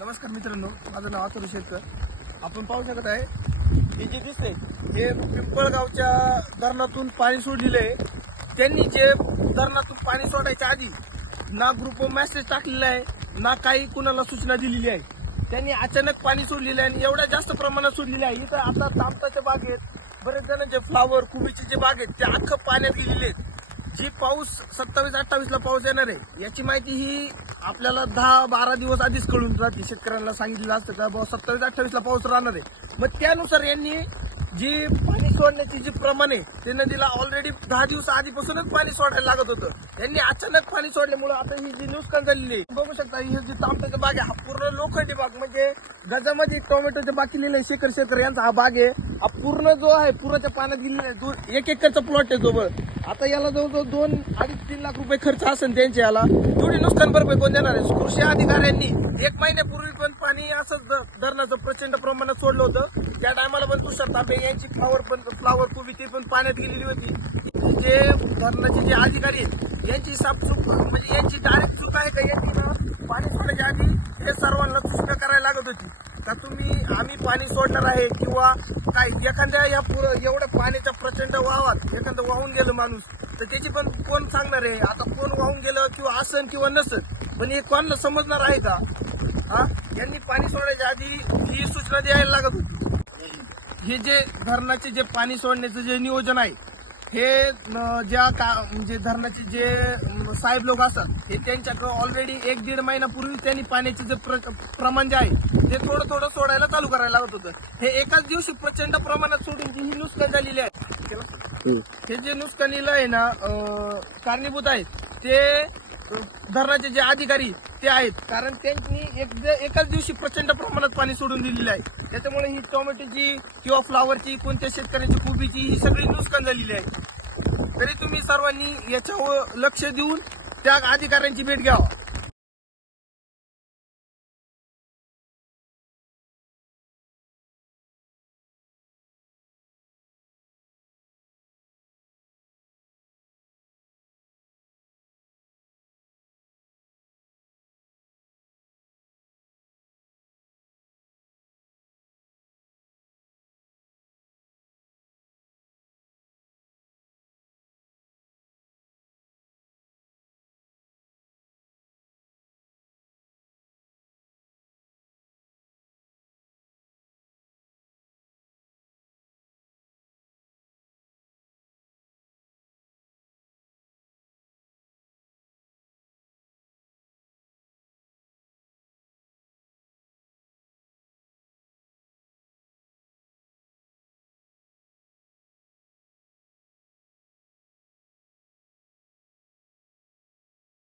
नमस्कार मित्रांनो, माझं नाव आतुर शेतकर. आपण पाहू शकत आहे हे जे दिसते हे पिंपळगावच्या धरणातून पाणी सोडलेलं आहे. त्यांनी जे धरणातून पाणी सोडायच्या आधी ना ग्रुप मेसेज टाकलेला आहे, ना काही कुणाला सूचना दिलेली आहे. त्यांनी अचानक पाणी सोडलेलं आहे आणि एवढ्या जास्त प्रमाणात सोडलेलं आहे. इथं आता तामताच्या बागेत बरेच जण जे फ्लावर कुबीचे जे बाग आहेत ते अख्खं पाण्यात गेलेले आहेत. जी पाऊस 27-28 ला पाऊस येणार आहे याची माहिती ही आपल्याला 10-12 दिवस आधीच कळून जाते. शेतकऱ्यांना सांगितलं असतं का बाबा 27-28 ला पाऊस राहणार आहे. मग त्यानुसार यांनी जी पाणी सोडण्याची जी प्रमाण आहे ते नदीला ऑलरेडी 10 दिवस आधीपासूनच पाणी सोडायला लागत होतं. यांनी अचानक पाणी सोडल्यामुळे आता ही जी नुकसान झालेली आहे बघू शकता. ही जी तांबट्याचा बाग आहे हा पूर्ण लोखंडी बाग, म्हणजे गजामध्ये टोमॅटोचे बाग केलेले आहे. शेखर यांचा हा बाग आहे. हा पूर्ण जो आहे पुराच्या पाण्यात गेलेला आहे. 1 एकरचा प्लॉट आहे जवळ. आता याला जवळजवळ 2-3 लाख रुपये खर्च असेल त्यांच्या याला. तेवढी नुकसान भरपाई कोण देणार आहे? कृषी अधिकाऱ्यांनी 1 महिन्यापूर्वी पण पाणी असं धरणाचं प्रचंड प्रमाणात सोडलं होतं. त्या टायमाला पण तुषार तांबे यांची फ्लावर कोबी ती पण पाण्यात गेलेली होती. जे धरणाचे जे अधिकारी आहेत यांची साफसूफ म्हणजे यांची डायरेक्ट चूक आहे का? यांची पाणी सोडण्याच्या आधी हे सर्वांना सूचना करायला लागत होती का आम्ही पाणी सोडणार आहे किंवा काय. एखाद्या या एवढ्या पाण्याच्या प्रचंड वाहात एखादं वाहून गेलं माणूस तर त्याची पण कोण सांगणार आहे? आता कोण वाहून गेलं किंवा असन किंवा नसन, पण हे कोणाला समजणार आहे का? यांनी पाणी सोडायच्या आधी ही सूचना द्यायला लागत होती. हे जे धरणाचे जे पाणी सोडण्याचं जे नियोजन आहे हे म्हणजे धरणाचे जे साहेब लोक असतात हे त्यांच्याकडे ऑलरेडी 1-1.5 महिन्यापूर्वी त्यांनी पाण्याचे जे प्रमाण जे आहे ते थोडं थोडं सोडायला चालू करायला लागत होतं. हे एकाच दिवशी प्रचंड प्रमाणात सोडून जी ही नुकसान झालेली आहे, हे जे नुकसानीला आहे ना कारणीभूत आहेत ते धरणाचे जे अधिकारी ते आहेत. कारण त्यांनी एकाच दिवशी प्रचंड प्रमाणात पाणी सोडून दिलेलं आहे. त्याच्यामुळे ही टोमॅटोची किंवा फ्लावरची कोणत्या शेतकऱ्याची कोबीची ही सगळी नुकसान झालेली आहे. तरी तुम्ही सर्वांनी याच्यावर लक्ष देऊन त्या अधिकाऱ्यांची भेट घ्यावा.